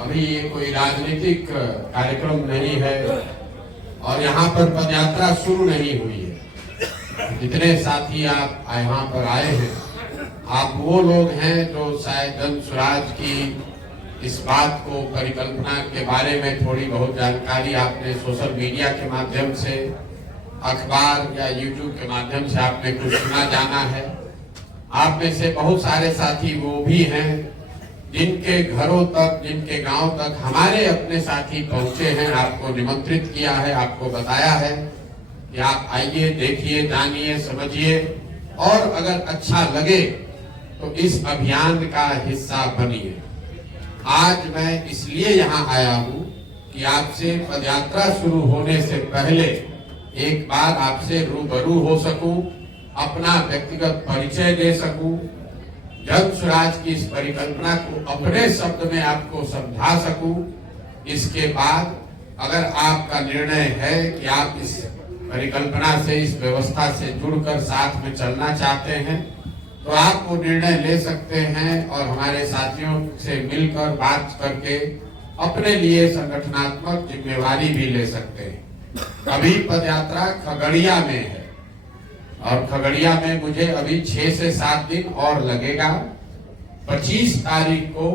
अभी ये कोई राजनीतिक कार्यक्रम नहीं है और यहाँ पर पदयात्रा शुरू नहीं हुई है। जितने साथी आप यहाँ पर आए हैं, आप वो लोग हैं जो शायद जन स्वराज की इस बात को, परिकल्पना के बारे में थोड़ी बहुत जानकारी आपने सोशल मीडिया के माध्यम से, अखबार या यूट्यूब के माध्यम से आपने कुछ सुना जाना है। आप में से बहुत सारे साथी वो भी हैं जिनके घरों तक, जिनके गांव तक हमारे अपने साथी पहुंचे हैं, आपको निमंत्रित किया है, आपको बताया है कि आप आइए, देखिए, जानिए, समझिए और अगर अच्छा लगे तो इस अभियान का हिस्सा बनिए। आज मैं इसलिए यहाँ आया हूँ कि आपसे पदयात्रा शुरू होने से पहले एक बार आपसे रूबरू हो सकूं, अपना व्यक्तिगत परिचय दे सकूं, जन स्वराज की इस परिकल्पना को अपने शब्द में आपको समझा सकूं। इसके बाद अगर आपका निर्णय है कि आप इस परिकल्पना से, इस व्यवस्था से जुड़कर साथ में चलना चाहते हैं तो आप वो निर्णय ले सकते हैं और हमारे साथियों से मिलकर बात करके अपने लिए संगठनात्मक जिम्मेवारी भी ले सकते हैं। अभी पदयात्रा खगड़िया में है और खगड़िया में मुझे अभी 6 से 7 दिन और लगेगा। 25 तारीख को,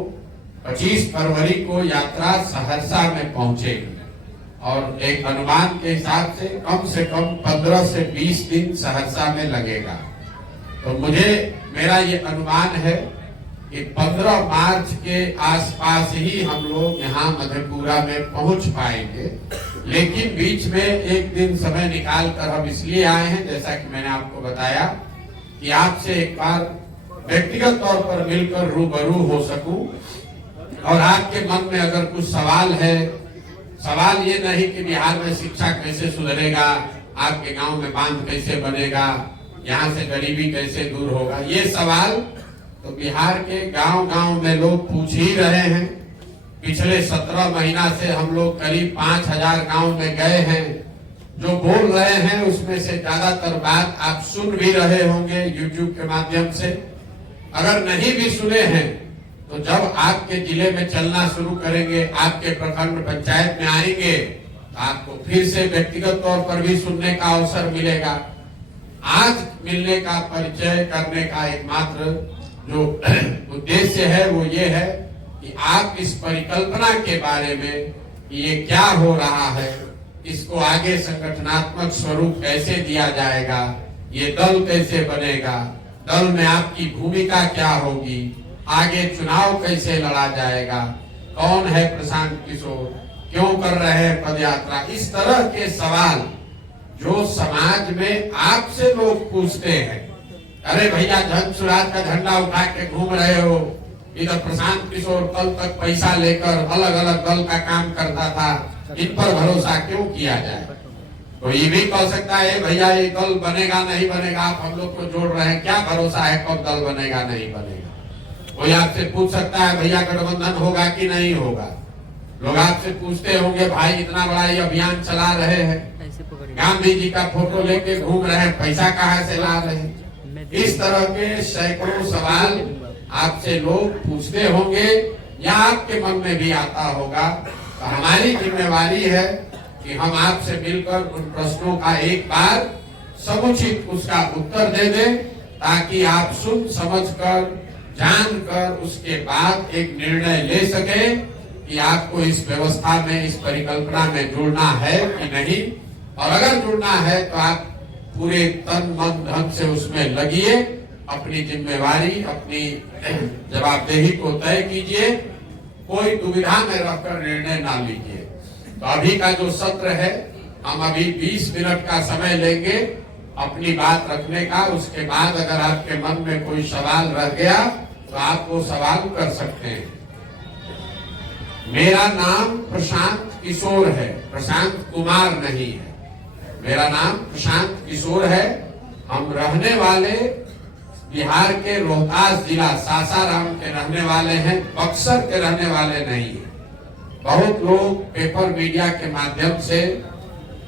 25 फरवरी को यात्रा सहरसा में पहुंचेगी और एक अनुमान के हिसाब से कम 15 से 20 दिन सहरसा में लगेगा। तो मेरा ये अनुमान है कि 15 मार्च के आसपास ही हम लोग यहाँ मधेपुरा में पहुंच पाएंगे। लेकिन बीच में एक दिन समय निकाल कर हम इसलिए आए हैं, जैसा कि मैंने आपको बताया, कि आपसे एक बार व्यक्तिगत तौर पर मिलकर रूबरू हो सकूं और आपके मन में अगर कुछ सवाल है, सवाल ये नहीं कि बिहार में शिक्षा कैसे सुधरेगा, आपके गांव में बांध कैसे बनेगा, यहाँ से गरीबी कैसे दूर होगा, ये सवाल तो बिहार के गांव-गांव में लोग पूछ ही रहे हैं। पिछले 17 महीना से हम लोग करीब 5000 गांव में गए हैं। जो बोल रहे हैं उसमें से ज्यादातर बात आप सुन भी रहे होंगे यूट्यूब के माध्यम से। अगर नहीं भी सुने हैं तो जब आपके जिले में चलना शुरू करेंगे, आपके प्रखंड पंचायत में आएंगे तो आपको फिर से व्यक्तिगत तौर पर भी सुनने का अवसर मिलेगा। आज मिलने का, परिचय करने का एकमात्र जो उद्देश्य है वो ये है कि आप इस परिकल्पना के बारे में, ये क्या हो रहा है, इसको आगे संगठनात्मक स्वरूप कैसे दिया जाएगा, ये दल कैसे बनेगा, दल में आपकी भूमिका क्या होगी, आगे चुनाव कैसे लड़ा जाएगा, कौन है प्रशांत किशोर, क्यों कर रहे हैं पदयात्रा, इस तरह के सवाल जो समाज में आपसे लोग पूछते हैं। अरे भैया, जन स्वराज का झंडा उठा के घूम रहे हो, इधर प्रशांत किशोर कल तक पैसा लेकर अलग अलग दल का काम करता था, इन पर भरोसा क्यों किया जाए। तो ये भी कह सकता है भैया ये दल बनेगा नहीं बनेगा, आप हम लोग को जोड़ रहे हैं, क्या भरोसा है कब दल बनेगा नहीं बनेगा। कोई आपसे पूछ सकता है भैया गठबंधन होगा कि नहीं होगा। लोग आपसे पूछते होंगे भाई इतना बड़ा ये अभियान चला रहे हैं, गांधी जी का फोटो लेके घूम रहे हैं, पैसा कहाँ से ला रहे हैं। इस तरह के सैकड़ों सवाल आपसे लोग पूछते होंगे या आपके मन में भी आता होगा। तो हमारी जिम्मेवारी है कि हम आपसे मिलकर उन प्रश्नों का एक बार समुचित उसका उत्तर दे दें, ताकि आप सुन समझकर, जानकर उसके बाद एक निर्णय ले सके कि आपको इस व्यवस्था में, इस परिकल्पना में जुड़ना है कि नहीं। और अगर जुड़ना है तो आप पूरे तन मन धन से उसमें लगिए, अपनी जिम्मेवारी, अपनी जवाबदेही को तय कीजिए, कोई दुविधा में रहकर निर्णय ना लीजिए। तो अभी का जो सत्र है, हम अभी 20 मिनट का समय लेंगे अपनी बात रखने का। उसके बाद अगर आपके मन में कोई सवाल रह गया तो आप वो सवाल कर सकते हैं। मेरा नाम प्रशांत किशोर है, प्रशांत कुमार नहीं है। मेरा नाम प्रशांत किशोर है। हम रहने वाले बिहार के रोहतास जिला सासाराम के रहने वाले हैं, बक्सर के रहने वाले नहीं है। बहुत लोग पेपर मीडिया के माध्यम से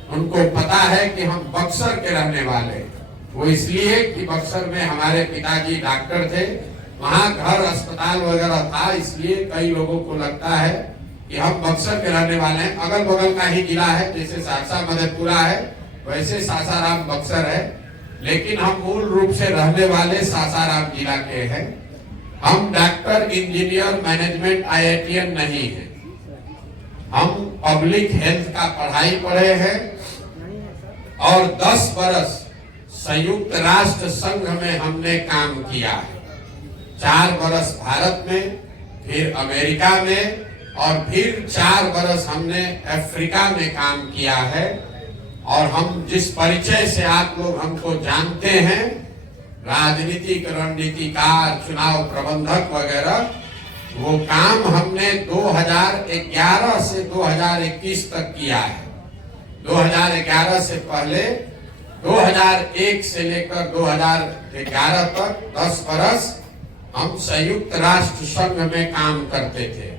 उनको पता है कि हम बक्सर के रहने वाले। वो इसलिए कि बक्सर में हमारे पिताजी डॉक्टर थे, वहाँ घर अस्पताल वगैरह था, इसलिए कई लोगों को लगता है कि हम बक्सर के रहने वाले हैं, अगल बगल का ही जिला है, जैसे सहरसा मधेपुरा है वैसे सासाराम बक्सर है, लेकिन हम मूल रूप से रहने वाले सासाराम जिला के हैं। हम डॉक्टर, इंजीनियर, मैनेजमेंट IITian नहीं है। हम पब्लिक हेल्थ का पढ़ाई पढ़े हैं और 10 बरस संयुक्त राष्ट्र संघ में हमने काम किया है। 4 बरस भारत में, फिर अमेरिका में और फिर 4 बरस हमने अफ्रीका में काम किया है। और हम जिस परिचय से आप लोग हमको जानते हैं, राजनीतिक रणनीतिकार, चुनाव प्रबंधक वगैरह, वो काम हमने 2011 से 2021 तक किया है। 2011 से पहले 2001 से लेकर 2011 तक 10 बरस हम संयुक्त राष्ट्र संघ में काम करते थे।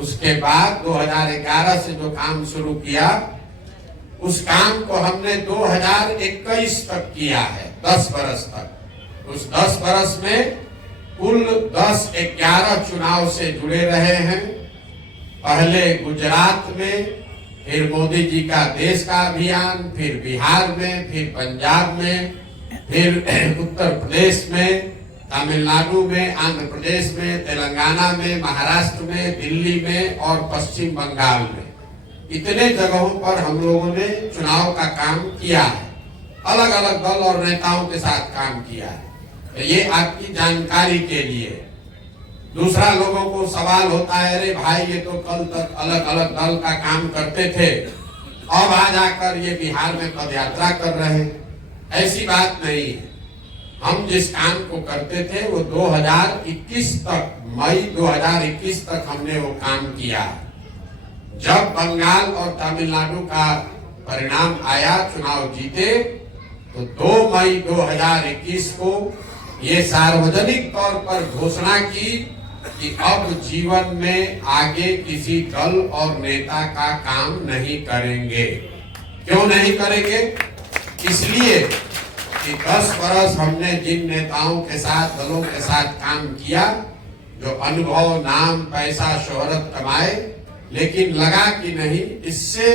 उसके बाद 2011 से जो काम शुरू किया, उस काम को हमने 2021 तक किया है, 10 बरस तक। उस 10 बरस में कुल 10-11 चुनाव से जुड़े रहे हैं। पहले गुजरात में, फिर मोदी जी का देश का अभियान, फिर बिहार में, फिर पंजाब में, फिर उत्तर प्रदेश में, तमिलनाडु में, आंध्र प्रदेश में, तेलंगाना में, महाराष्ट्र में, दिल्ली में और पश्चिम बंगाल में। इतने जगहों पर हम लोगों ने चुनाव का काम किया है, अलग अलग दल और नेताओं के साथ काम किया है। तो ये आपकी जानकारी के लिए। दूसरा, लोगों को सवाल होता है, अरे भाई ये तो कल तक अलग अलग दल का काम करते थे, अब आ जाकर ये बिहार में पदयात्रा कर रहे हैं। ऐसी बात नहीं है। हम जिस काम को करते थे वो 2021 तक, मई 2021 तक हमने वो काम किया है। जब बंगाल और तमिलनाडु का परिणाम आया, चुनाव जीते, तो 2 मई 2021 को ये सार्वजनिक तौर पर घोषणा की कि अब जीवन में आगे किसी दल और नेता का काम नहीं करेंगे। क्यों नहीं करेंगे? इसलिए कि 10 बरस हमने जिन नेताओं के साथ, दलों के साथ काम किया, जो अनुभव, नाम, पैसा, शोहरत कमाए, लेकिन लगा कि नहीं, इससे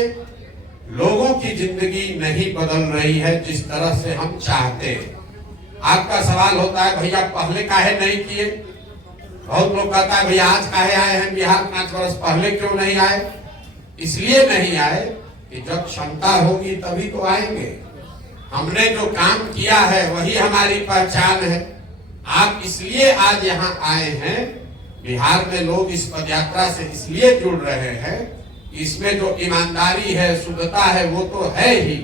लोगों की जिंदगी नहीं बदल रही है जिस तरह से हम चाहते हैं। आपका सवाल होता है, भैया पहले काहे नहीं किए? बहुत लोग कहता है, भैया आज काहे आए हैं बिहार, 5 वर्ष पहले क्यों नहीं आए? इसलिए नहीं आए कि जब क्षमता होगी तभी तो आएंगे। हमने जो काम किया है वही हमारी पहचान है। आप इसलिए आज यहाँ आए हैं। बिहार में लोग इस पदयात्रा से इसलिए जुड़ रहे हैं, इसमें जो ईमानदारी है, शुद्धता है, वो तो है ही,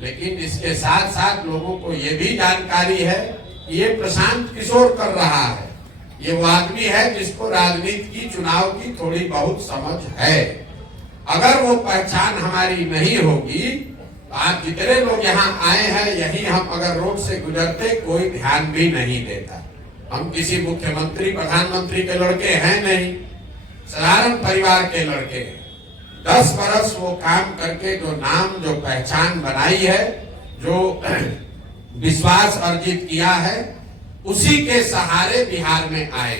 लेकिन इसके साथ साथ लोगों को ये भी जानकारी है कि ये प्रशांत किशोर कर रहा है। ये वो आदमी है जिसको राजनीति की, चुनाव की थोड़ी बहुत समझ है। अगर वो पहचान हमारी नहीं होगी तो आप जितने लोग यहाँ आए हैं, यही हम अगर रोड से गुजरते, कोई ध्यान भी नहीं देता। हम किसी मुख्यमंत्री, प्रधानमंत्री के लड़के हैं नहीं, साधारण परिवार के लड़के हैं। 10 बरस वो काम करके जो नाम, जो पहचान बनाई है, जो विश्वास अर्जित किया है, उसी के सहारे बिहार में आए।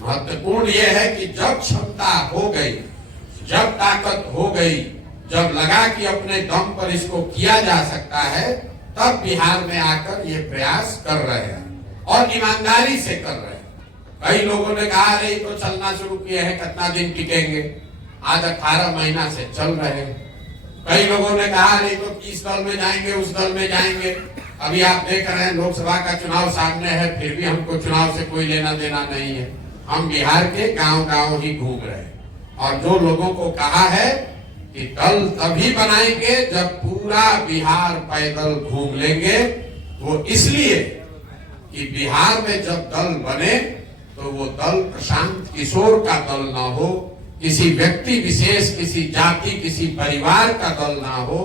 महत्वपूर्ण ये है कि जब क्षमता हो गई, जब ताकत हो गई, जब लगा कि अपने दम पर इसको किया जा सकता है, तब बिहार में आकर ये प्रयास कर रहे हैं और ईमानदारी से कर रहे हैं। कई लोगों ने कहा, अरे तो चलना शुरू किए हैं, कितना दिन टिकेंगे? आज 18 महीना से चल रहे हैं। कई लोगों ने कहा, अरे तो इस दल में जाएंगे, उस दल में जाएंगे। अभी आप देख रहे हैं लोकसभा का चुनाव सामने है, फिर भी हमको चुनाव से कोई लेना देना नहीं है। हम बिहार के गांव-गांव ही घूम रहे हैं। और जो लोगों को कहा है कि दल तभी बनाएंगे जब पूरा बिहार पैदल घूम लेंगे, वो इसलिए कि बिहार में जब दल बने तो वो दल प्रशांत किशोर का दल ना हो, किसी व्यक्ति विशेष, किसी जाति, किसी परिवार का दल ना हो,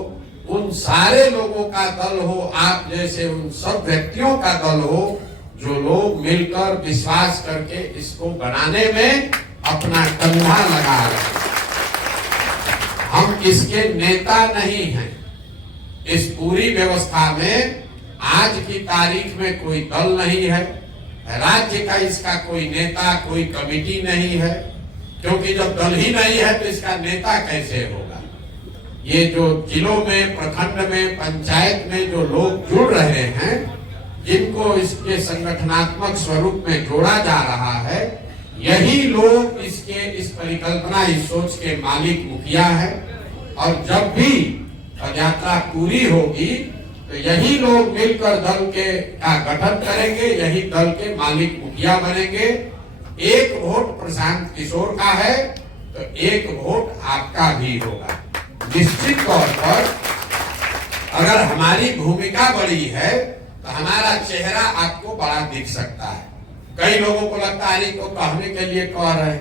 उन सारे लोगों का दल हो, आप जैसे उन सब व्यक्तियों का दल हो, जो लोग मिलकर विश्वास करके इसको बनाने में अपना कंधा लगा रहे हैं। हम इसके नेता नहीं हैं। इस पूरी व्यवस्था में आज की तारीख में कोई दल नहीं है, राज्य का इसका कोई नेता, कोई कमेटी नहीं है। क्योंकि जब दल ही नहीं है तो इसका नेता कैसे होगा। ये जो जिलों में, प्रखंड में, पंचायत में जो लोग जुड़ रहे हैं, जिनको इसके संगठनात्मक स्वरूप में जोड़ा जा रहा है, यही लोग इस परिकल्पना, इस सोच के मालिक, मुखिया है। और जब भी पदयात्रा पूरी होगी तो यही लोग मिलकर दल का गठन करेंगे, यही दल के मालिक, मुखिया बनेंगे। एक वोट प्रशांत किशोर का है तो एक वोट आपका भी होगा। निश्चित तौर पर अगर हमारी भूमिका बड़ी है तो हमारा चेहरा आपको बड़ा दिख सकता है। कई लोगों को लगता है तो कहने के लिए कह रहे,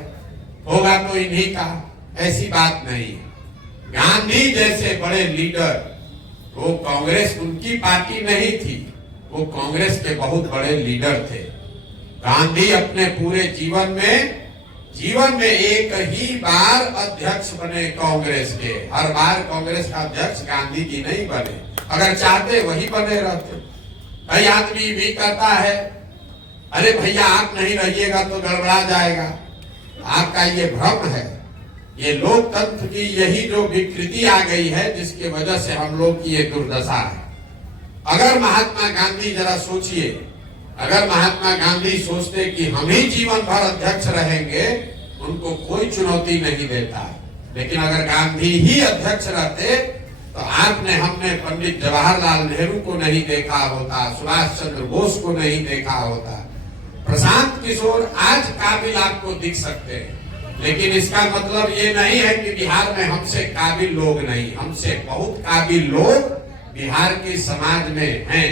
होगा तो इन्हीं का। ऐसी बात नहीं है। गांधी जैसे बड़े लीडर, वो कांग्रेस उनकी पार्टी नहीं थी, वो कांग्रेस के बहुत बड़े लीडर थे। गांधी अपने पूरे जीवन में एक ही बार अध्यक्ष बने कांग्रेस के। हर बार कांग्रेस का अध्यक्ष गांधी जी नहीं बने। अगर चाहते वही बने रहते। कई आदमी भी कहता है, अरे भैया आप नहीं रहिएगा तो गड़बड़ा जाएगा। आपका ये भ्रम है। ये लोकतंत्र की यही जो विकृति आ गई है, जिसकी वजह से हम लोग की ये दुर्दशा है। अगर महात्मा गांधी, जरा सोचिए, अगर महात्मा गांधी सोचते कि हम ही जीवन भर अध्यक्ष रहेंगे, उनको कोई चुनौती नहीं देता। लेकिन अगर गांधी ही अध्यक्ष रहते तो हमने पंडित जवाहरलाल नेहरू को नहीं देखा होता, सुभाष चंद्र बोस को नहीं देखा होता। प्रशांत किशोर आज काबिल आपको दिख सकते हैं, लेकिन इसका मतलब ये नहीं है कि बिहार में हमसे काबिल लोग नहीं। हमसे बहुत काबिल लोग बिहार के समाज में हैं।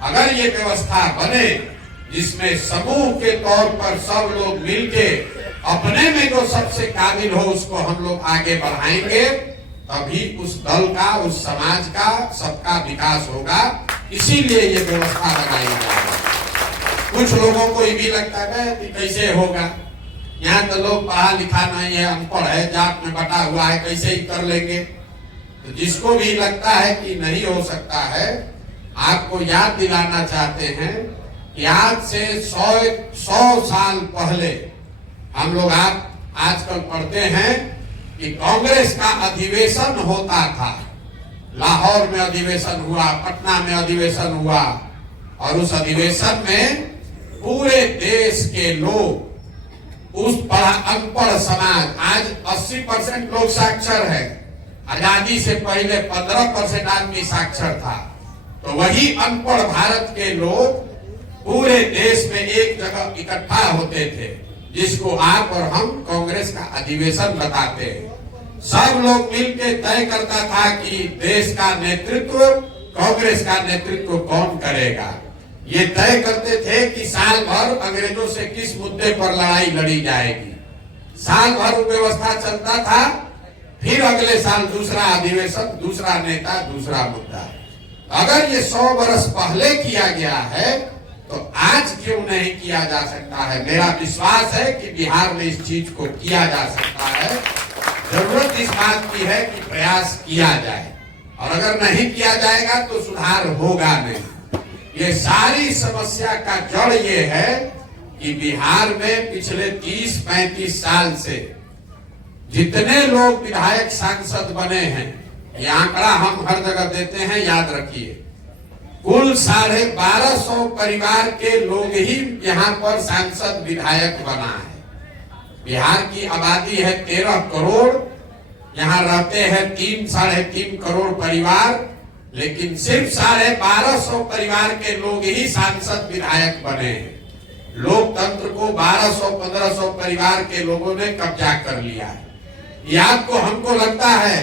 अगर ये व्यवस्था बने जिसमें समूह के तौर पर सब लोग मिलके अपने में जो सबसे काबिल हो उसको हम लोग आगे बढ़ाएंगे, तभी उस दल का, उस समाज का, सबका विकास होगा। इसीलिए ये व्यवस्था बनाई जाएगी। कुछ लोगों को ये भी लगता है कि कैसे होगा, यहाँ तो लोग पढ़ा लिखा नहीं है, अनपढ़ है, जात में बटा हुआ है, कैसे ही कर लेंगे। तो जिसको भी लगता है कि नहीं हो सकता है, आपको याद दिलाना चाहते हैं कि आज से 100 साल पहले हम लोग, आप आजकल पढ़ते हैं कि कांग्रेस का अधिवेशन होता था। लाहौर में अधिवेशन हुआ, पटना में अधिवेशन हुआ, और उस अधिवेशन में पूरे देश के लोग, उस अनपढ़ समाज, आज 80% लोग साक्षर है। आजादी से पहले 15% आदमी साक्षर था। तो वही अनपढ़ भारत के लोग पूरे देश में एक जगह इकट्ठा होते थे, जिसको आप और हम कांग्रेस का अधिवेशन बताते हैं। सब लोग मिलकर तय करता था कि देश का नेतृत्व, कांग्रेस का नेतृत्व कौन करेगा। ये तय करते थे कि साल भर अंग्रेजों से किस मुद्दे पर लड़ाई लड़ी जाएगी। साल भर व्यवस्था चलता था, फिर अगले साल दूसरा अधिवेशन, दूसरा नेता, दूसरा मुद्दा। अगर ये 100 वर्ष पहले किया गया है तो आज क्यों नहीं किया जा सकता है। मेरा विश्वास है कि बिहार में इस चीज को किया जा सकता है। जरूरत इस बात की है कि प्रयास किया जाए, और अगर नहीं किया जाएगा तो सुधार होगा नहीं। ये सारी समस्या का जड़ ये है कि बिहार में पिछले 30-35 साल से जितने लोग विधायक, सांसद बने हैं, ये आंकड़ा हम हर जगह देते हैं, याद रखिए, कुल 1250 परिवार के लोग ही यहाँ पर सांसद, विधायक बना है। बिहार की आबादी है 13 करोड़, यहाँ रहते हैं 3-3.5 करोड़ परिवार, लेकिन सिर्फ 1250 परिवार के लोग ही सांसद, विधायक बने हैं। लोकतंत्र को 1200-1500 परिवार के लोगों ने कब्जा कर लिया है। ये आपको, हमको लगता है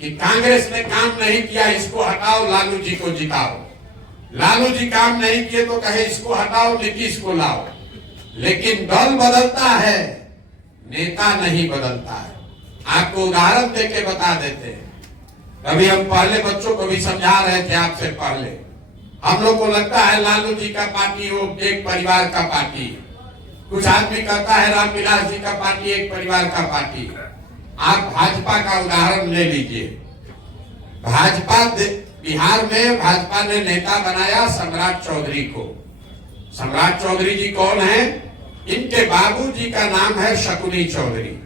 कि कांग्रेस ने काम नहीं किया, इसको हटाओ, लालू जी को जिताओ। लालू जी काम नहीं किए तो कहे इसको हटाओ, नीतीश को लाओ। लेकिन दल बदलता है, नेता नहीं बदलता है। आपको उदाहरण देके बता देते हैं। कभी हम पहले बच्चों को भी समझा रहे थे आपसे पहले, हम लोग को लगता है लालू जी का पार्टी वो एक परिवार का पार्टी, कुछ आदमी कहता है रामविलास जी का पार्टी एक परिवार का पार्टी। आप भाजपा का उदाहरण ले लीजिए। भाजपा, बिहार में भाजपा ने नेता बनाया सम्राट चौधरी को। सम्राट चौधरी जी कौन है? इनके बाबूजी का नाम है शकुनी चौधरी।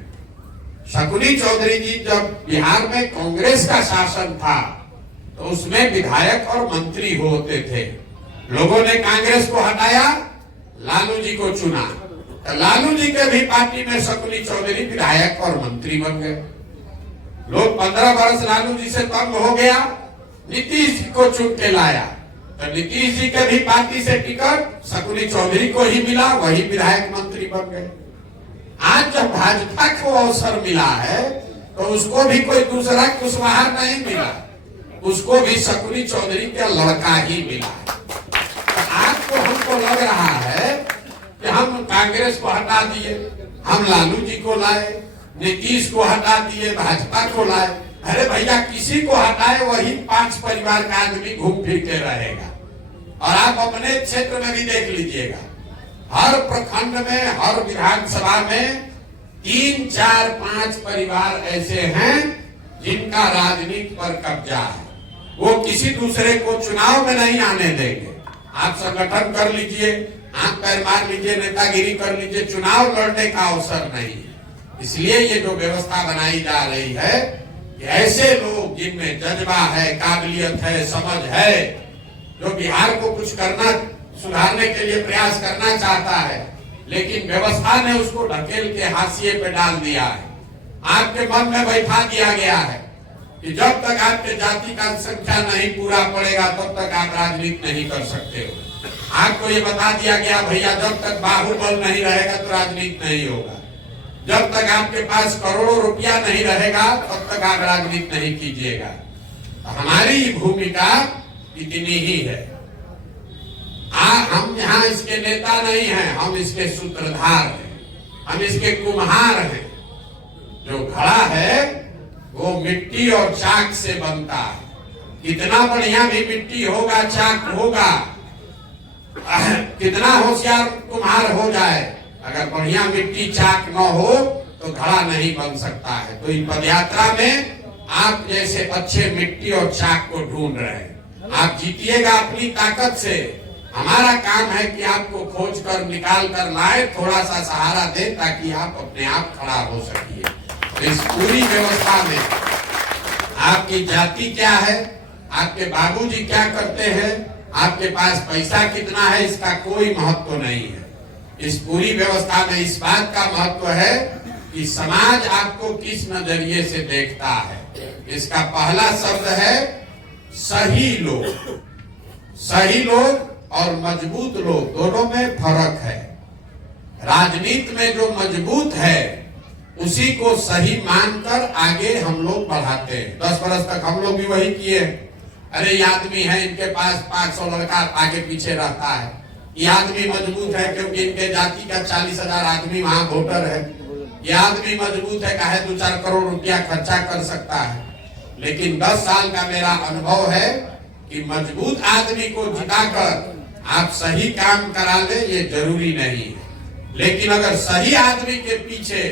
शकुनी चौधरी जी जब बिहार में कांग्रेस का शासन था तो उसमें विधायक और मंत्री होते थे। लोगों ने कांग्रेस को हटाया, लालू जी को चुना, तो लालू जी के भी पार्टी में शकुनी चौधरी विधायक और मंत्री बन गए। लोग 15 वर्ष लालू जी से तंग हो गया, नीतीश जी को चुन के लाया, तो नीतीश जी के भी पार्टी से टिकट शकुनी चौधरी को ही मिला, वही विधायक मंत्री बन गए। आज जब भाजपा को अवसर मिला है तो उसको भी कोई दूसरा कुशवाहा नहीं मिला, उसको भी शकुनी चौधरी का लड़का ही मिला है। तो आज तो हमको लग रहा है कि हम कांग्रेस को हटा दिए, हम लालू जी को लाए, नीतीश को हटा दिए, भाजपा को लाए। अरे भैया, किसी को हटाए वही 5 परिवार का आदमी घूम फिर के रहेगा। और आप अपने क्षेत्र में भी देख लीजिएगा, हर प्रखंड में, हर विधानसभा में 3, 4, 5 परिवार ऐसे हैं जिनका राजनीति पर कब्जा है। वो किसी दूसरे को चुनाव में नहीं आने देंगे। आप संगठन कर लीजिए, हाथ पैर मार लीजिए, नेतागिरी कर लीजिए, चुनाव लड़ने का अवसर नहीं है। इसलिए ये जो व्यवस्था बनाई जा रही है कि ऐसे लोग जिनमें जज्बा है, काबिलियत है, समझ है, जो बिहार को कुछ करना, सुधारने के लिए प्रयास करना चाहता है, लेकिन व्यवस्था ने उसको ढकेल के हाशिए पे डाल दिया है। आपके मन में बैठा दिया गया है कि जब तक आपके जाति का संख्या नहीं पूरा पड़ेगा तब तक आप राजनीति नहीं कर सकते हो। आपको ये बता दिया गया, भैया जब तक बाहुबल नहीं रहेगा तो राजनीति नहीं होगा, जब तक आपके पास करोड़ों रुपया नहीं रहेगा तब तक आप राजनीति नहीं कीजिएगा। हमारी भूमिका इतनी ही है। हम यहाँ इसके नेता नहीं हैं, हम इसके सूत्रधार हैं, हम इसके कुम्हार हैं। जो घड़ा है वो मिट्टी और चाक से बनता है। कितना बढ़िया भी मिट्टी होगा, चाक होगा, कितना होशियार कुम्हार हो जाए, अगर बढ़िया मिट्टी चाक न हो तो घड़ा नहीं बन सकता है। तो इस पदयात्रा में आप जैसे अच्छे मिट्टी और चाक को ढूंढ रहे हैं, आप जीतिएगा अपनी ताकत से। हमारा काम है कि आपको खोज कर निकाल कर लाए, थोड़ा सा सहारा दे ताकि आप अपने आप खड़ा हो सकिए। तो इस पूरी व्यवस्था में आपकी जाति क्या है, आपके बाबूजी क्या करते हैं, आपके पास पैसा कितना है, इसका कोई महत्व नहीं है। इस पूरी व्यवस्था में इस बात का महत्व है कि समाज आपको किस नजरिए से देखता है। इसका पहला शब्द है सही लोग। सही लोग और मजबूत लोग, दोनों में फर्क है। राजनीति में जो मजबूत है उसी को सही मानकर आगे हम लोग बढ़ाते हैं। 10 वर्ष तक हम लोग भी वही किए। अरे ये आदमी है, इनके पास 500 लड़का आगे पीछे रहता है, ये आदमी मजबूत है क्योंकि इनके जाति का 40,000 आदमी वहां वोटर है, ये आदमी मजबूत है, काहे 2-4 करोड़ रुपया खर्चा कर सकता है। लेकिन 10 साल का मेरा अनुभव है कि मजबूत आदमी को जिताकर आप सही काम करा ले, ये जरूरी नहीं है। लेकिन अगर सही आदमी के पीछे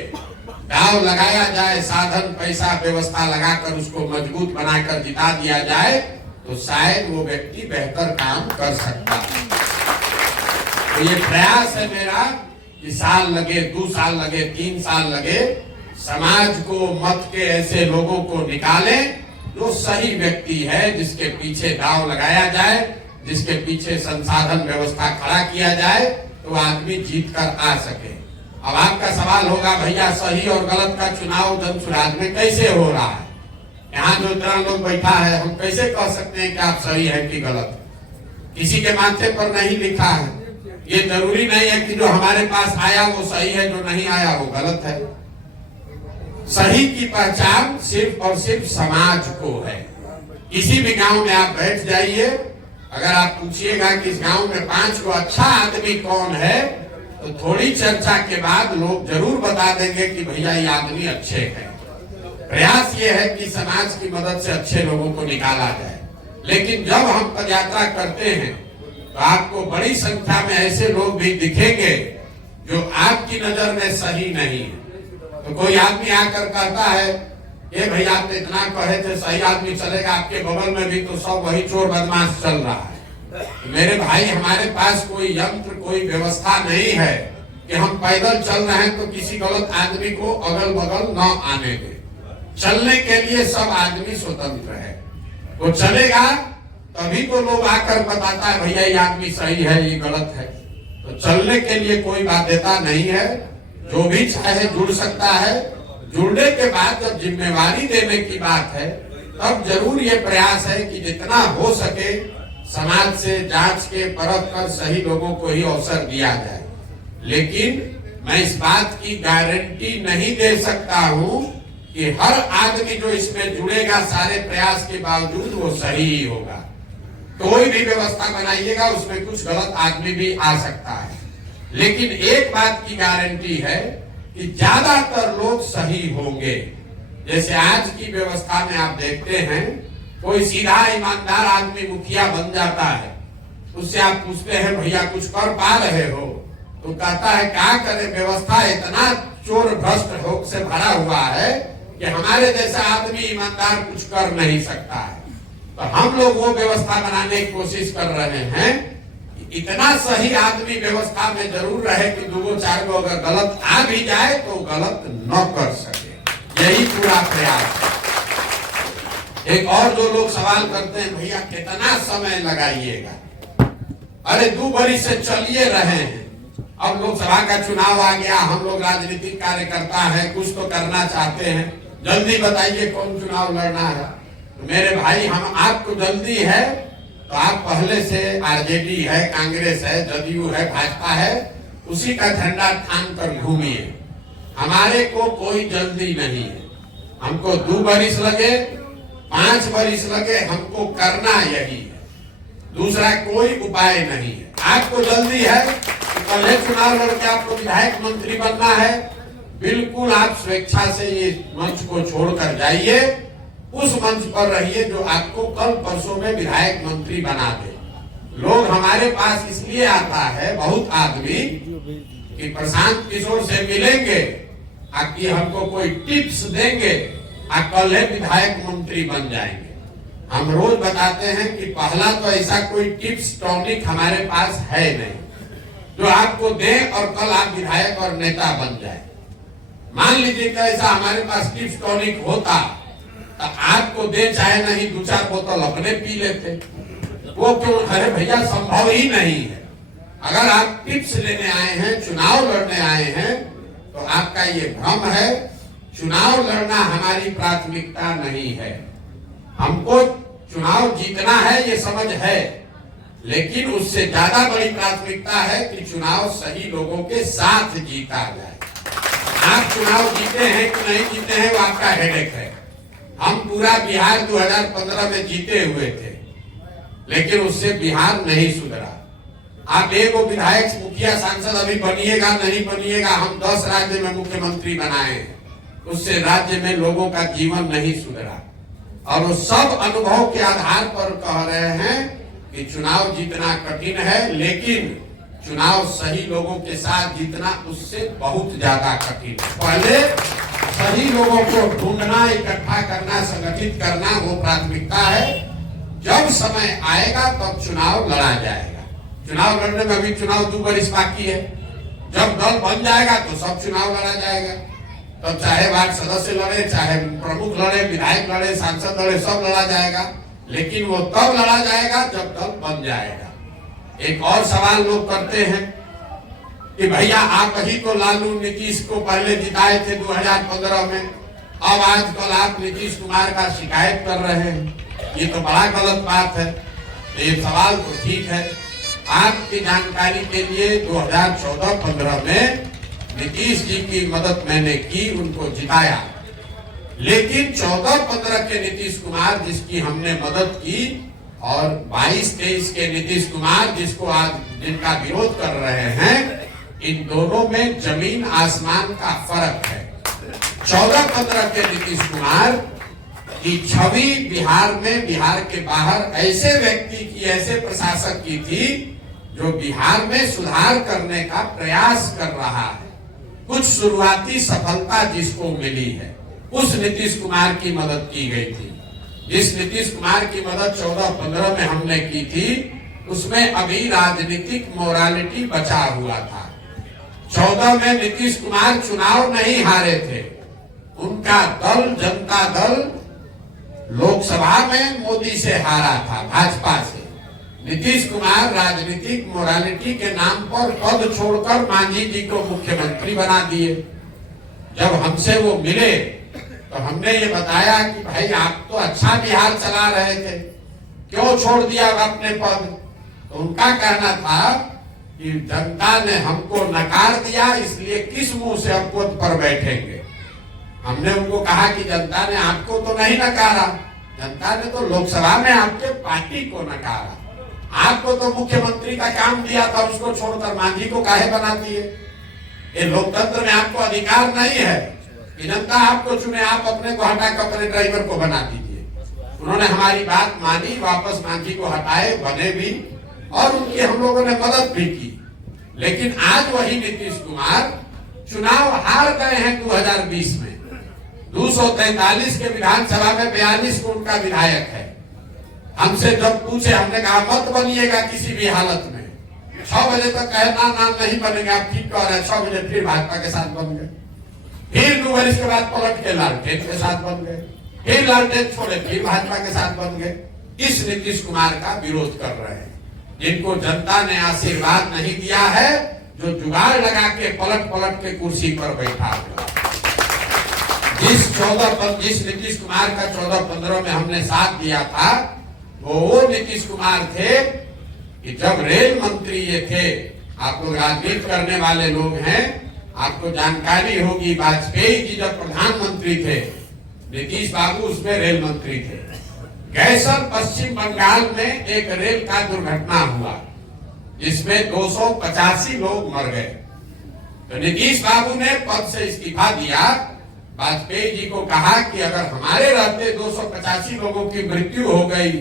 दाव लगाया जाए, साधन पैसा व्यवस्था लगाकर उसको मजबूत बनाकर जिता दिया जाए तो शायद वो व्यक्ति बेहतर काम कर सकता है। तो ये प्रयास है मेरा कि साल लगे, 2 साल लगे, 3 साल लगे, समाज को मत के ऐसे लोगों को निकालें जो सही व्यक्ति है, जिसके पीछे दाव लगाया जाए, जिसके पीछे संसाधन व्यवस्था खड़ा किया जाए तो आदमी जीत कर आ सके। अब आपका सवाल होगा, भैया सही और गलत का चुनाव जनसुराज में कैसे हो रहा है? यहाँ जो इतना लोग बैठा है, हम कैसे कह सकते हैं कि आप सही है कि गलत? किसी के माथे पर नहीं लिखा है। ये जरूरी नहीं है कि जो हमारे पास आया वो सही है, जो नहीं आया वो गलत है। सही की पहचान सिर्फ और सिर्फ समाज को है। किसी भी गांव में आप बैठ जाइए, अगर आप पूछिएगा कि इस गांव में 5 को अच्छा आदमी कौन है, तो थोड़ी चर्चा के बाद लोग जरूर बता देंगे कि भैया ये आदमी अच्छे हैं। प्रयास ये है कि समाज की मदद से अच्छे लोगों को निकाला जाए। लेकिन जब हम पदयात्रा करते हैं तो आपको बड़ी संख्या में ऐसे लोग भी दिखेंगे जो आपकी नजर में सही नहीं है। तो कोई आदमी आकर कहता है, ये भैया आपने इतना कहे थे सही आदमी चलेगा, आपके बगल में भी तो सब वही चोर बदमाश चल रहा है। तो मेरे भाई, हमारे पास कोई यंत्र, कोई व्यवस्था नहीं है कि हम पैदल चल रहे हैं तो किसी गलत आदमी को अगल बगल न आने दें। चलने के लिए सब आदमी स्वतंत्र है। वो चलेगा तभी तो लोग आकर बताता है भैया ये आदमी सही है ये गलत है। तो चलने के लिए कोई बाध्यता नहीं है, जो भी चाहे जुड़ सकता है। जुड़ने के बाद जब जिम्मेवारी देने की बात है तब जरूर ये प्रयास है कि जितना हो सके समाज से जांच के परख कर सही लोगों को ही अवसर दिया जाए। लेकिन मैं इस बात की गारंटी नहीं दे सकता हूं कि हर आदमी जो इसमें जुड़ेगा सारे प्रयास के बावजूद वो सही ही होगा। कोई भी व्यवस्था बनाइएगा उसमें कुछ गलत आदमी भी आ सकता है, लेकिन एक बात की गारंटी है कि ज्यादातर लोग सही होंगे। जैसे आज की व्यवस्था में आप देखते हैं कोई सीधा ईमानदार आदमी मुखिया बन जाता है, उससे आप पूछते हैं भैया कुछ कर पा रहे हो, तो कहता है क्या करे, व्यवस्था इतना चोर भ्रष्ट भोग से भरा हुआ है कि हमारे जैसा आदमी ईमानदार कुछ कर नहीं सकता है। तो हम लोग वो व्यवस्था बनाने की कोशिश कर रहे हैं, इतना सही आदमी व्यवस्था में जरूर रहे कि दो चार गो अगर गलत आ भी जाए तो गलत न कर सके। यही पूरा प्रयास है। एक और जो लोग सवाल करते हैं भैया कितना समय लगाइएगा, अरे 2 बरस से चलिए रहे हैं। अब लोकसभा का चुनाव आ गया, हम लोग राजनीतिक कार्यकर्ता है, कुछ तो करना चाहते हैं, जल्दी बताइए कौन चुनाव लड़ना है। तो मेरे भाई हम आपको जल्दी है तो आप पहले से आरजेडी है, कांग्रेस है, जदयू है, भाजपा है, उसी का झंडा थाम कर घूमिए। हमारे को कोई जल्दी नहीं है। हमको 2 बरस लगे 5 बरस लगे, हमको करना यही है, दूसरा कोई उपाय नहीं है। आपको जल्दी है कल चुनाव लड़के आपको विधायक मंत्री बनना है, बिल्कुल आप स्वेच्छा से ये मंच को छोड़कर जाइए, उस मंच पर रहिए जो आपको कल परसों में विधायक मंत्री बना दे। लोग हमारे पास इसलिए आता है बहुत आदमी कि प्रशांत किशोर से मिलेंगे, कि हमको कोई टिप्स देंगे, कल विधायक मंत्री बन जाएंगे। हम रोज बताते हैं कि पहला तो ऐसा कोई टिप्स टॉनिक हमारे पास है नहीं जो आपको दे और कल आप विधायक और नेता बन जाए। मान लीजिए कि ऐसा हमारे पास टिप्स टॉनिक होता तो आपको दे चाहे नहीं 2-4 बोतल अपने पी लेते, वो क्यों? अरे भैया संभव ही नहीं है। अगर आप टिप्स लेने आए हैं, चुनाव लड़ने आए हैं, तो आपका ये भ्रम है। चुनाव लड़ना हमारी प्राथमिकता नहीं है। हमको चुनाव जीतना है ये समझ है, लेकिन उससे ज्यादा बड़ी प्राथमिकता है कि चुनाव सही लोगों के साथ जीता जाए। आप चुनाव जीते हैं कि नहीं जीते हैं वो आपका हेडेक है। हम पूरा बिहार 2015 में जीते हुए थे, लेकिन उससे बिहार नहीं सुधरा। आप एक विधायक मुखिया सांसद अभी बनिएगा नहीं बनिएगा, हम 10 राज्य में मुख्यमंत्री बनाए हैं, उससे राज्य में लोगों का जीवन नहीं सुधरा। और वो सब अनुभव के आधार पर कह रहे हैं कि चुनाव जीतना कठिन है, लेकिन चुनाव सही लोगों के साथ जीतना उससे बहुत ज्यादा कठिन है। पहले सही लोगों को ढूंढना, इकट्ठा करना, संगठित करना वो प्राथमिकता है। जब समय आएगा तब चुनाव लड़ा जाएगा। चुनाव लड़ने में अभी चुनाव 2 बरस बाकी है। जब दल बन जाएगा तो सब चुनाव लड़ा जाएगा। तब चाहे वार्ड सदस्य लड़े, चाहे प्रमुख लड़े, विधायक लड़े, सांसद लड़े, सब लड़ा जाएगा। लेकिन वो तब लड़ा जाएगा जब दल बन जाएगा। एक और सवाल लोग करते हैं कि भैया आप ही तो लालू नीतीश को पहले जिताए थे 2015 में, अब आजकल आप नीतीश कुमार का शिकायत कर रहे हैं, ये तो बड़ा गलत बात है। तो ये सवाल तो ठीक है। आपकी जानकारी के लिए 2014-15 में नीतीश जी की मदद मैंने की, उनको जिताया। लेकिन 14-15 के नीतीश कुमार जिसकी हमने मदद की और 22-23 के नीतीश कुमार जिसको आज जिनका विरोध कर रहे हैं, इन दोनों में जमीन आसमान का फर्क है। 14-15 के नीतीश कुमार की छवि बिहार में, बिहार के बाहर ऐसे व्यक्ति की, ऐसे प्रशासक की थी जो बिहार में सुधार करने का प्रयास कर रहा है। कुछ शुरुआती सफलता जिसको मिली है, उस नीतीश कुमार की मदद की गई थी। जिस नीतीश कुमार की मदद 14-15 में हमने की थी, उसमें अभी राजनीतिक मोरालिटी बचा हुआ था। 14 में नीतीश कुमार चुनाव नहीं हारे थे। उनका दल जनता दल लोकसभा में मोदी से हारा था, भाजपा से। नीतीश कुमार राजनीतिक मोरालिटी के नाम पर पद छोड़कर मांझी जी को मुख्यमंत्री बना दिए। जब हमसे वो मिले तो हमने ये बताया कि भाई आप तो अच्छा बिहार चला रहे थे, क्यों छोड़ दिया अपने पद? तो उनका कहना था कि जनता ने हमको नकार दिया, इसलिए किस मुंह से हम पद पर बैठेंगे। हमने उनको कहा कि जनता ने आपको तो नहीं नकारा, जनता ने तो लोकसभा में आपके पार्टी को नकारा। आपको तो मुख्यमंत्री का काम दिया था, उसको छोड़कर मांझी को काहे बना दिए? ये लोकतंत्र में आपको अधिकार नहीं है कि जनता आपको चुने, आप अपने को हटाकर अपने ड्राइवर को बना दीजिए। उन्होंने हमारी बात मानी, वापस मांझी को हटाए, बने भी, और उनकी हम लोगों ने मदद भी की। लेकिन आज वही नीतीश कुमार चुनाव हार गए हैं 2020 में। 243 के विधानसभा में 42 को उनका विधायक है। हमसे जब पूछे, हमने कहा मत बनिएगा किसी भी हालत में। 6 बजे तक कहना नाम नहीं बनेगा, आप ठीक कह रहे हैं। 6 बजे फिर भाजपा के साथ बन गए, फिर 2 वर्ष के बाद पलट के लालटेन के साथ बन गए, फिर लालटेन छोड़े फिर भाजपा के साथ बन गए। इस नीतीश कुमार का विरोध कर रहे हैं, जिनको जनता ने आशीर्वाद नहीं दिया है, जो जुगाड़ लगा के पलट पलट के कुर्सी पर बैठा हुआ। जिस नीतीश कुमार का 14-15 में हमने साथ दिया था, वो नीतीश कुमार थे कि जब रेल मंत्री ये थे। आप लोग राजनीति करने वाले लोग हैं, आपको जानकारी होगी, वाजपेयी जी जब प्रधानमंत्री थे, नीतीश बाबू उसमें रेल मंत्री थे। गैसर पश्चिम बंगाल में एक रेल का दुर्घटना हुआ, जिसमें 285 लोग मर गए। तो नीतीश बाबू ने पद से इस्तीफा दिया। वाजपेयी जी को कहा कि अगर हमारे रहते 285 लोगों की मृत्यु हो गई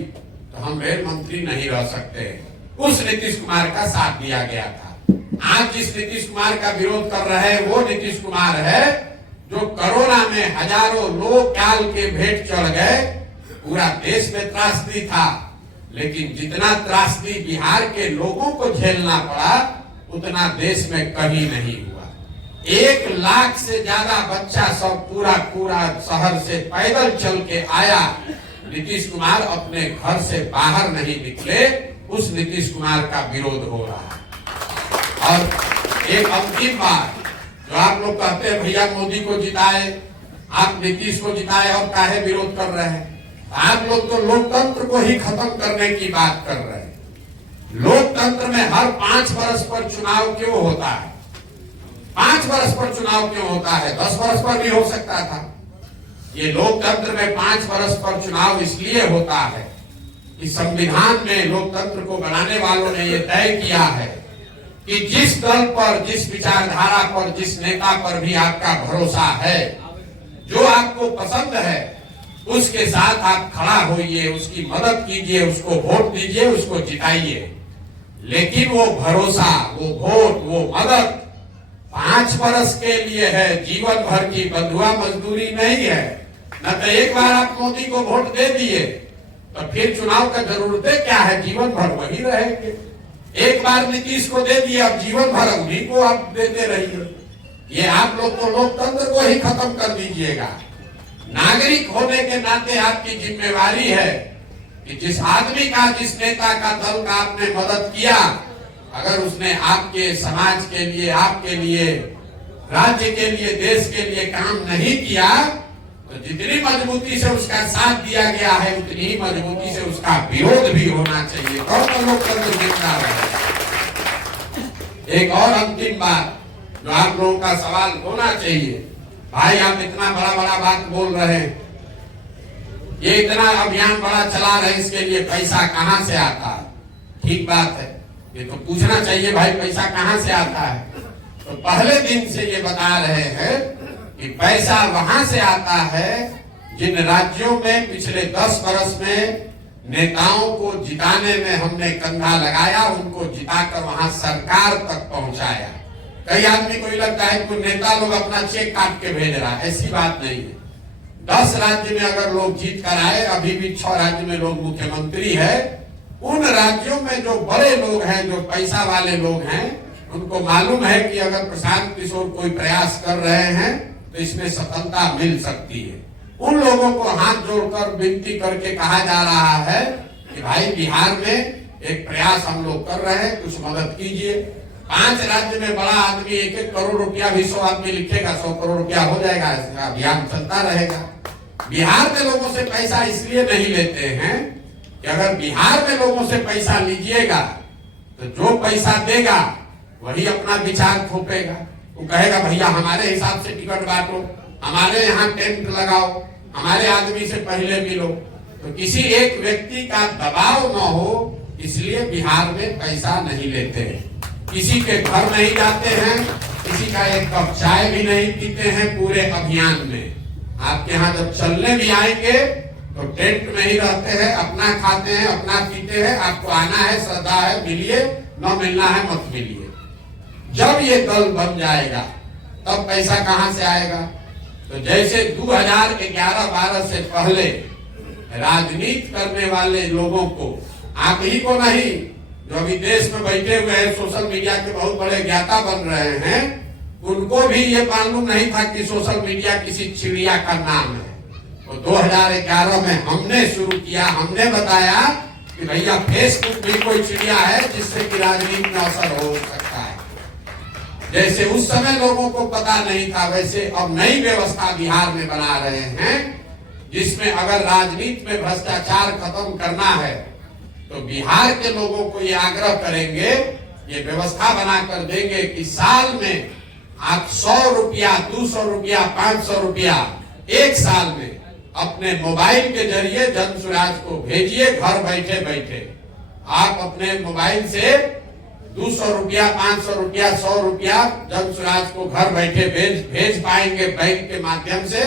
तो हम रेल मंत्री नहीं रह सकते। उस नीतीश कुमार का साथ दिया गया था। आज जिस नीतीश कुमार का विरोध कर रहे हैं, वो नीतीश कुमार है जो कोरोना में हजारों लोग काल के भेंट चढ़ गए। पूरा देश में त्रासदी था, लेकिन जितना त्रासदी बिहार के लोगों को झेलना पड़ा, उतना देश में कहीं नहीं हुआ। 1 लाख से ज्यादा बच्चा सब पूरा शहर से पैदल चल के आया। नीतीश कुमार अपने घर से बाहर नहीं निकले। उस नीतीश कुमार का विरोध हो रहा है। और एक अंतिम बात, जो आप लोग कहते हैं भैया मोदी को जिताए, आप नीतीश को जिताए और काहे विरोध कर रहे हैं? आप लोग तो लोकतंत्र को ही खत्म करने की बात कर रहे हैं। लोकतंत्र में हर 5 वर्ष पर चुनाव क्यों होता है? 5 वर्ष पर चुनाव क्यों होता है? 10 वर्ष पर भी हो सकता था। ये लोकतंत्र में 5 वर्ष पर चुनाव इसलिए होता है कि संविधान में लोकतंत्र को बनाने वालों ने ये तय किया है कि जिस दल पर, जिस विचारधारा पर, जिस नेता पर भी आपका भरोसा है, जो आपको पसंद है, उसके साथ आप खड़ा होइए, उसकी मदद कीजिए, उसको वोट दीजिए, उसको जिताइए। लेकिन वो भरोसा, वो वोट, वो मदद 5 वर्ष के लिए है, जीवन भर की बंधुआ मजदूरी नहीं है। न तो एक बार आप मोदी को वोट दे दिए तो फिर चुनाव का जरूरत क्या है? जीवन भर वही रहेंगे। एक बार नीतीश को दे दिए, अब जीवन भर उन्हीं को आप देते रहिए। ये आप लोग तो लोकतंत्र को ही खत्म कर दीजिएगा। नागरिक होने के नाते आपकी जिम्मेवारी है कि जिस आदमी का, जिस नेता का, दल का आपने मदद किया, अगर उसने आपके समाज के लिए, आपके लिए, राज्य के लिए, देश के लिए काम नहीं किया, तो जितनी मजबूती से उसका साथ दिया गया है, उतनी ही मजबूती से उसका विरोध भी होना चाहिए। और लोकतंत्र जिंदा रहे। एक और अंतिम बात जो आप लोगों का सवाल होना चाहिए, भाई आप इतना बड़ा बात बोल रहे हैं, ये इतना अभियान बड़ा चला रहे हैं, इसके लिए पैसा कहां से आता है? ठीक बात है, ये तो पूछना चाहिए भाई पैसा कहां से आता है। तो पहले दिन से ये बता रहे हैं कि पैसा वहां से आता है जिन राज्यों में पिछले 10 वर्ष में नेताओं को जिताने में हमने कंधा लगाया, उनको जिताकर वहां सरकार तक पहुंचाया। कई आदमी को लगता है कि नेता लोग अपना चेक काट के भेज रहा है, ऐसी बात नहीं है। 10 राज्य में अगर लोग जीत कर आए, अभी भी 6 राज्य में लोग मुख्यमंत्री है, उन राज्यों में जो बड़े लोग हैं, जो पैसा वाले लोग हैं, उनको मालूम है कि अगर प्रशांत किशोर कोई प्रयास कर रहे हैं तो इसमें सफलता मिल सकती है। उन लोगों को हाथ जोड़कर विनती करके कहा जा रहा है कि भाई बिहार में एक प्रयास हम लोग कर रहे हैं, कुछ मदद कीजिए। 5 राज्य में बड़ा आदमी 1-1 करोड़ रुपया भी 100 आदमी लिखेगा, 100 करोड़ रुपया हो जाएगा, इसका अभियान चलता रहेगा। बिहार में लोगों से पैसा इसलिए नहीं लेते हैं कि अगर बिहार में लोगों से पैसा लीजिएगा तो जो पैसा देगा वही अपना विचार थोपेगा। वो कहेगा भैया हमारे हिसाब से टिकट बांटो, हमारे यहाँ टेंट लगाओ, हमारे आदमी से पहले मिलो। तो किसी एक व्यक्ति का दबाव न हो इसलिए बिहार में पैसा नहीं लेते हैं, किसी के घर नहीं जाते हैं, किसी का एक कप चाय भी नहीं पीते हैं पूरे अभियान में। आपके यहाँ जब चलने भी आएंगे तो टेंट में ही रहते हैं, अपना खाते हैं, अपना पीते हैं। आपको आना है, श्रद्धा है, मिलिए, न मिलना है मत मिलिए। जब ये दल बन जाएगा तब पैसा कहां से आएगा? तो जैसे 2011-12 से पहले राजनीति करने वाले लोगों को, आप ही को नहीं, जो अभी देश में बैठे हुए हैं, सोशल मीडिया के बहुत बड़े ज्ञाता बन रहे हैं, उनको भी ये मालूम नहीं था कि सोशल मीडिया किसी चिड़िया का नाम है। तो 2011 में हमने शुरू किया, हमने बताया कि भैया फेसबुक भी कोई चिड़िया है जिससे कि राजनीति में असर हो सकता है। जैसे उस समय लोगों को पता नहीं था, वैसे अब नई व्यवस्था बिहार में बना रहे हैं जिसमें अगर राजनीति में भ्रष्टाचार खत्म करना है तो बिहार के लोगों को ये आग्रह करेंगे, ये व्यवस्था बनाकर देंगे कि साल में आप 100 रुपया, 200 रुपया, 500 रुपया एक साल में अपने मोबाइल के जरिए जन स्वराज को भेजिए। घर बैठे बैठे आप अपने मोबाइल से 200 रुपया, 500 रुपया, 100 रुपया जन स्वराज को घर बैठे भेज पाएंगे बैंक के माध्यम से।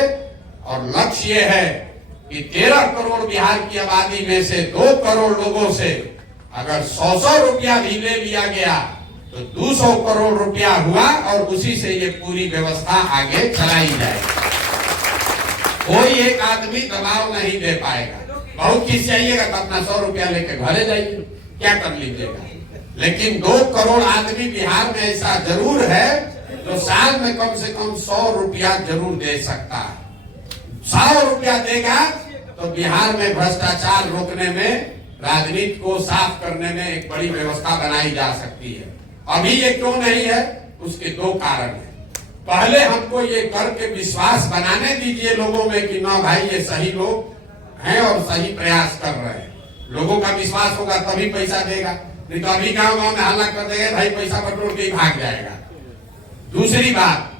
और लक्ष्य ये है कि 13 करोड़ बिहार की आबादी में से 2 करोड़ लोगों से अगर 100 रुपया भी ले लिया गया तो 200 करोड़ रुपया हुआ और उसी से ये पूरी व्यवस्था आगे चलाई जाएगी। कोई एक आदमी दबाव नहीं दे पाएगा। बहुत खिसियाइएगा तो अपना 100 रुपया लेके घरे जाइए, क्या कर लीजिएगा। लेकिन 2 करोड़ आदमी बिहार में ऐसा जरूर है जो साल में कम से कम 100 रुपया जरूर दे सकता है। 100 रुपया देगा तो बिहार में भ्रष्टाचार रोकने में, राजनीति को साफ करने में एक बड़ी व्यवस्था बनाई जा सकती है। अभी ये क्यों नहीं है, उसके 2 कारण है। पहले हमको ये करके विश्वास बनाने दीजिए लोगों में कि ना भाई ये सही लोग हैं और सही प्रयास कर रहे हैं। लोगों का विश्वास होगा तभी पैसा देगा, नहीं तो अभी गांव गांव में हल्ला कर देगा भाई पैसा बटोर के ही भाग जाएगा। दूसरी बात,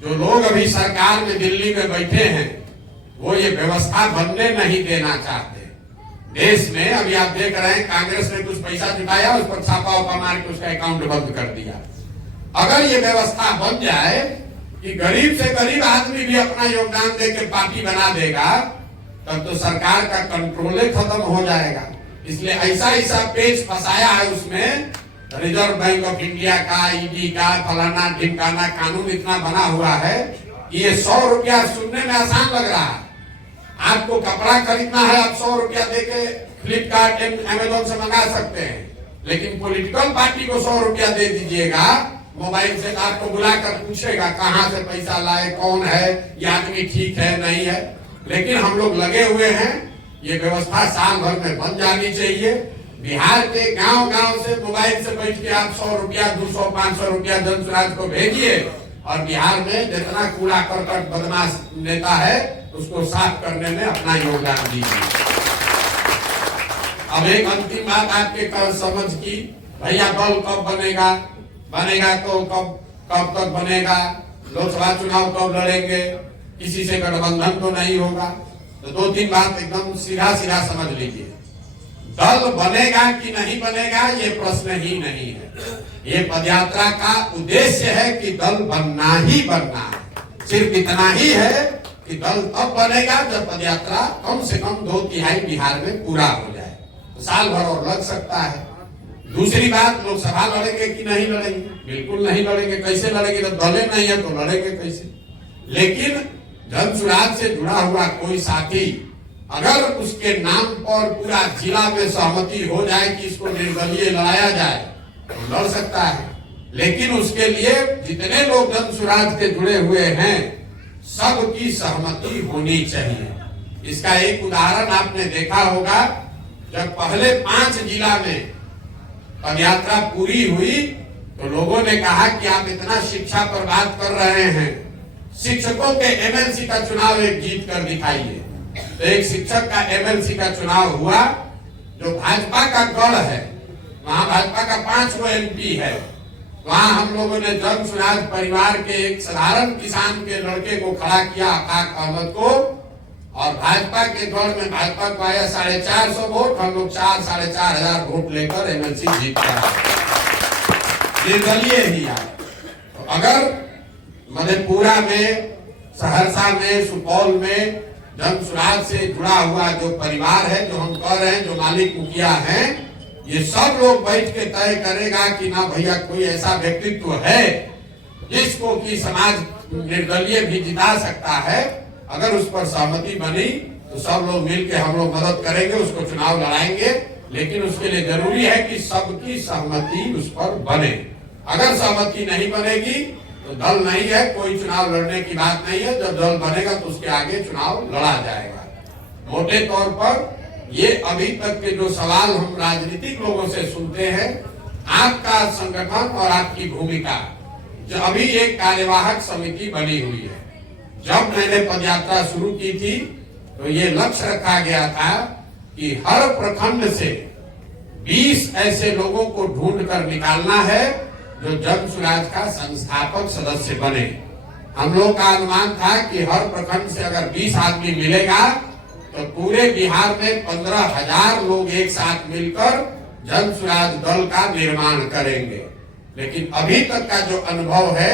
जो लोग अभी सरकार में दिल्ली में बैठे हैं वो ये व्यवस्था बनने नहीं देना चाहते। देश में अभी आप देख रहे हैं कांग्रेस ने कुछ पैसा जुटाया, उस पर छापा उपा मार के उसका अकाउंट बंद कर दिया। अगर ये व्यवस्था बन जाए कि गरीब से गरीब आदमी भी अपना योगदान दे के पार्टी बना देगा तब तो सरकार का कंट्रोल खत्म हो जाएगा। इसलिए ऐसा पेच फंसाया है उसमें, रिजर्व बैंक ऑफ इंडिया का, ईडी का, फलाना ढिमकाना कानून इतना बना हुआ है कि ये 100 रुपया सुनने में आसान लग रहा है। आपको कपड़ा खरीदना है, आप 100 रुपया देके फ्लिपकार्ट, अमेजोन से मंगा सकते हैं, लेकिन पॉलिटिकल पार्टी को 100 रुपया दे दीजिएगा मोबाइल से, आपको बुलाकर पूछेगा कहां से पैसा लाए, कौन है, ये आदमी ठीक है नहीं है। लेकिन हम लोग लगे हुए हैं, ये व्यवस्था साल भर में बन जानी चाहिए। बिहार के गांव गांव से मोबाइल से बैठ के आप 100 रुपया, 200, 500 रुपया जन स्वराज को भेजिए और बिहार में जितना कूड़ा करकट बदमाश नेता है उसको साफ करने में अपना योगदान दीजिए। अब एक अंतिम बात आपके समझ की, भैया दल कब बनेगा तो कब तक बनेगा, लोकसभा चुनाव कब लड़ेंगे, किसी से गठबंधन तो नहीं होगा। तो 2-3 बात एकदम सीधा समझ लीजिए। दल बनेगा कि नहीं बनेगा ये प्रश्न ही नहीं है। ये पदयात्रा का उद्देश्य है कि दल बनना ही बनना है। सिर्फ इतना ही है कि दल तब बनेगा जब पदयात्रा कम से कम 2/3 बिहार में पूरा हो जाए। तो साल भर और लग सकता है। दूसरी बात, लोकसभा लड़ेंगे कि नहीं लड़ेंगे? बिल्कुल नहीं लड़ेंगे। कैसे लड़ेंगे? जब दलें नहीं है तो लड़ेंगे कैसे? लेकिन जन स्वराज से जुड़ा हुआ कोई साथी अगर उसके नाम पर पूरा जिला में सहमति हो जाए कि इसको निर्दलीय लड़ाया जाए तो लड़ सकता है। लेकिन उसके लिए जितने लोग जन सुराज के जुड़े हुए हैं सबकी सहमति होनी चाहिए। इसका एक उदाहरण आपने देखा होगा, जब पहले 5 जिला में पदयात्रा पूरी हुई तो लोगों ने कहा कि आप इतना शिक्षा पर बात कर रहे हैं, शिक्षकों के एमएलसी का चुनाव एक जीत कर दिखाइए। तो एक शिक्षक का एमएलसी का चुनाव हुआ, जो भाजपा का गढ़ है, वहां भाजपा का 5 एमपी है। वहां हम लोगों ने जन सुराज परिवार के एक साधारण किसान के लड़के को खड़ा किया, आकाश अहमद को, और भाजपा के गढ़ में भाजपा को आया 450 वोट, हम लोग 4-4.5 हजार वोट लेकर एमएलसी जीत गए, निर्दलीय ही आए। तो अगर मधेपुरा में, सहरसा में, सुपौल में जन सुराज से जुड़ा हुआ जो परिवार है, जो हम कह रहे हैं, जो मालिक मुखिया हैं, ये सब लोग बैठ के तय करेगा कि ना भैया कोई ऐसा व्यक्तित्व है जिसको कि समाज निर्दलीय भी जिता सकता है, अगर उस पर सहमति बनी तो सब लोग मिलकर हम लोग मदद करेंगे, उसको चुनाव लड़ाएंगे। लेकिन उसके लिए जरूरी है कि सबकी सहमति उस पर बने। अगर सहमति नहीं बनेगी तो दल नहीं है, कोई चुनाव लड़ने की बात नहीं है। जब दल बनेगा तो उसके आगे चुनाव लड़ा जाएगा। मोटे तौर पर ये अभी तक के जो सवाल हम राजनीतिक लोगों से सुनते हैं, आपका संगठन और आपकी भूमिका, जो अभी एक कार्यवाहक समिति बनी हुई है। जब मैंने पदयात्रा शुरू की थी तो ये लक्ष्य रखा गया था कि हर प्रखंड से 20 ऐसे लोगों को ढूंढ कर निकालना है जो जन सुराज का संस्थापक सदस्य बने। हम लोग का अनुमान था कि हर प्रखंड से अगर 20 आदमी मिलेगा तो पूरे बिहार में 15,000 लोग एक साथ मिलकर जन सुराज दल का निर्माण करेंगे। लेकिन अभी तक का जो अनुभव है,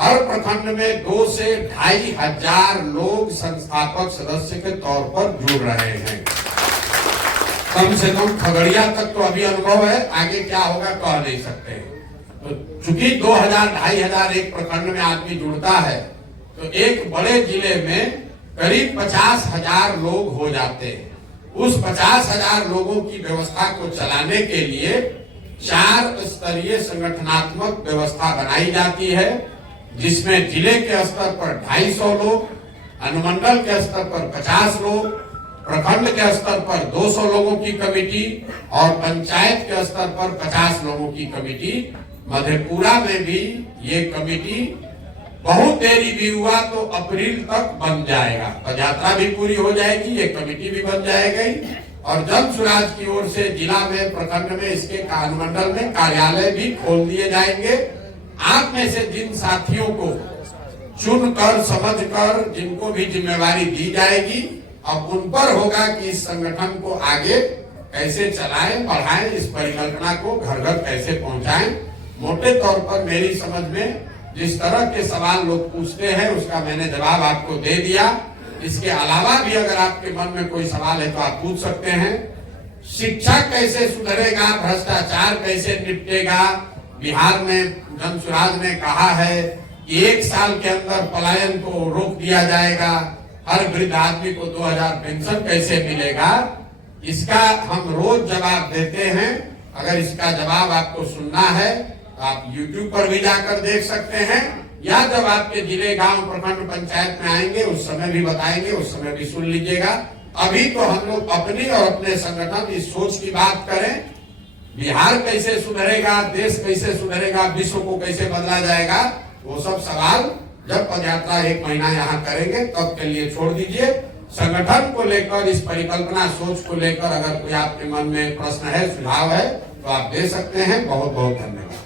हर प्रखंड में 2 से 2,500 लोग संस्थापक सदस्य के तौर पर जुड़ रहे हैं। कम से कम खगड़िया तक तो अभी अनुभव है, आगे क्या होगा कह नहीं सकते। तो चूंकि 2,000-2,500 एक प्रखंड में आदमी जुड़ता है, तो एक बड़े जिले में करीब 50,000 लोग हो जाते हैं। उस 50,000 लोगों की व्यवस्था को चलाने के लिए 4 स्तरीय संगठनात्मक व्यवस्था बनाई जाती है, जिसमें जिले के स्तर पर 250 लोग, अनुमंडल के स्तर पर 50 लोग, प्रखंड के स्तर पर 200 लोगों की कमेटी और पंचायत के स्तर पर 50 लोगों की कमेटी। मधेपुरा में भी ये कमेटी बहुत देरी भी हुआ तो अप्रैल तक बन जाएगा। पदयात्रा भी पूरी हो जाएगी, ये कमेटी भी बन जाएगी और जन सुराज की ओर से जिला में, प्रखंड में, इसके अनुमंडल में कार्यालय भी खोल दिए जाएंगे। आप में से जिन साथियों को चुनकर, समझकर, जिनको भी जिम्मेवारी दी जाएगी, अब उन पर होगा कि इस संगठन को आगे कैसे चलाएं, बढ़ाएं, इस परिकल्पना को घर घर कैसे पहुंचाएं। मोटे तौर पर मेरी समझ में जिस तरह के सवाल लोग पूछते हैं उसका मैंने जवाब आपको दे दिया। इसके अलावा भी अगर आपके मन में कोई सवाल है तो आप पूछ सकते हैं। शिक्षा कैसे सुधरेगा, भ्रष्टाचार कैसे निपटेगा। बिहार में जन सुराज ने कहा है कि 1 साल के अंदर पलायन को रोक दिया जाएगा, हर वृद्ध आदमी को 2,000 पेंशन कैसे मिलेगा। इसका हम रोज जवाब देते हैं। अगर इसका जवाब आपको सुनना है तो आप YouTube पर भी जाकर देख सकते हैं, या जब आपके जिले, गांव, प्रखंड, पंचायत में आएंगे उस समय भी बताएंगे, उस समय भी सुन लीजिएगा। अभी तो हम लोग अपनी और अपने संगठन इस सोच की बात करें, बिहार कैसे सुधरेगा, देश कैसे सुधरेगा, विश्व को कैसे बदला जाएगा, वो सब सवाल जब पदयात्रा 1 महीना यहाँ करेंगे तब के लिए छोड़ दीजिए। संगठन को लेकर, इस परिकल्पना सोच को लेकर अगर कोई आपके मन में प्रश्न है, सुझाव है तो आप दे सकते हैं। बहुत बहुत धन्यवाद।